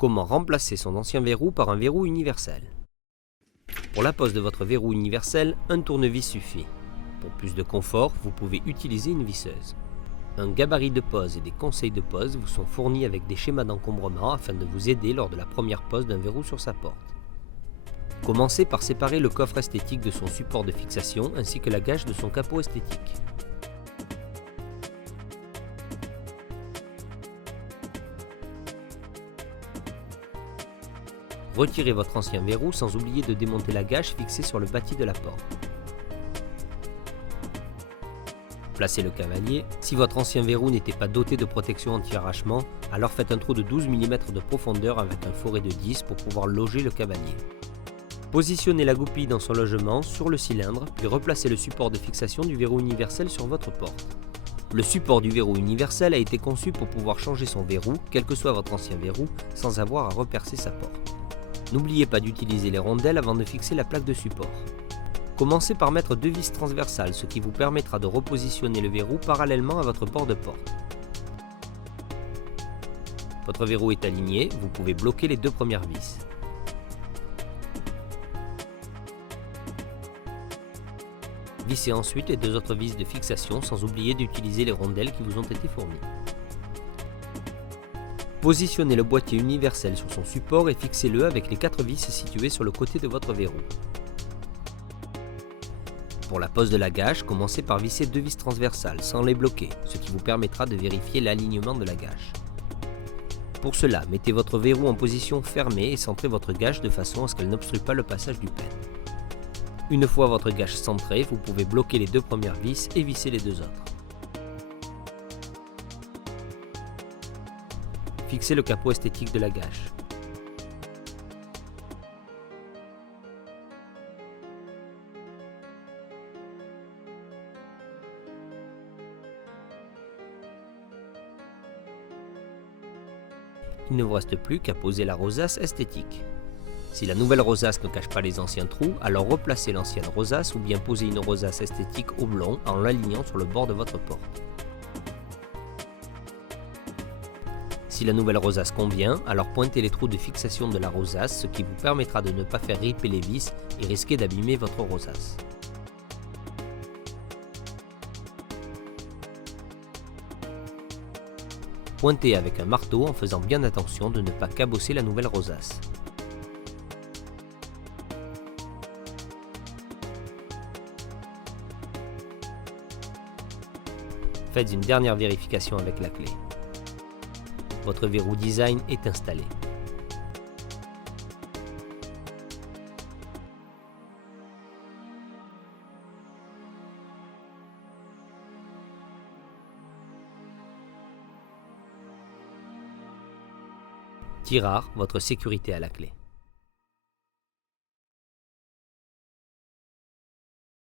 Comment remplacer son ancien verrou par un verrou universel? Pour la pose de votre verrou universel, un tournevis suffit. Pour plus de confort, vous pouvez utiliser une visseuse. Un gabarit de pose et des conseils de pose vous sont fournis avec des schémas d'encombrement afin de vous aider lors de la première pose d'un verrou sur sa porte. Commencez par séparer le coffre esthétique de son support de fixation ainsi que la gâche de son capot esthétique. Retirez votre ancien verrou sans oublier de démonter la gâche fixée sur le bâti de la porte. Placez le cavalier. Si votre ancien verrou n'était pas doté de protection anti-arrachement, alors faites un trou de 12 mm de profondeur avec un foret de 10 pour pouvoir loger le cavalier. Positionnez la goupille dans son logement sur le cylindre, puis replacez le support de fixation du verrou universel sur votre porte. Le support du verrou universel a été conçu pour pouvoir changer son verrou, quel que soit votre ancien verrou, sans avoir à repercer sa porte. N'oubliez pas d'utiliser les rondelles avant de fixer la plaque de support. Commencez par mettre 2 vis transversales, ce qui vous permettra de repositionner le verrou parallèlement à votre port de porte. Votre verrou est aligné, vous pouvez bloquer les 2 premières vis. Vissez ensuite les 2 autres vis de fixation sans oublier d'utiliser les rondelles qui vous ont été fournies. Positionnez le boîtier universel sur son support et fixez-le avec les 4 vis situées sur le côté de votre verrou. Pour la pose de la gâche, commencez par visser 2 vis transversales sans les bloquer, ce qui vous permettra de vérifier l'alignement de la gâche. Pour cela, mettez votre verrou en position fermée et centrez votre gâche de façon à ce qu'elle n'obstrue pas le passage du peigne. Une fois votre gâche centrée, vous pouvez bloquer les 2 premières vis et visser les 2 autres. Fixez le capot esthétique de la gâche. Il ne vous reste plus qu'à poser la rosace esthétique. Si la nouvelle rosace ne cache pas les anciens trous, alors replacez l'ancienne rosace ou bien posez une rosace esthétique oblong en l'alignant sur le bord de votre porte. Si la nouvelle rosace convient, alors pointez les trous de fixation de la rosace, ce qui vous permettra de ne pas faire riper les vis et risquer d'abîmer votre rosace. Pointez avec un marteau en faisant bien attention de ne pas cabosser la nouvelle rosace. Faites une dernière vérification avec la clé. Votre verrou design est installé. Tirard, votre sécurité à la clé.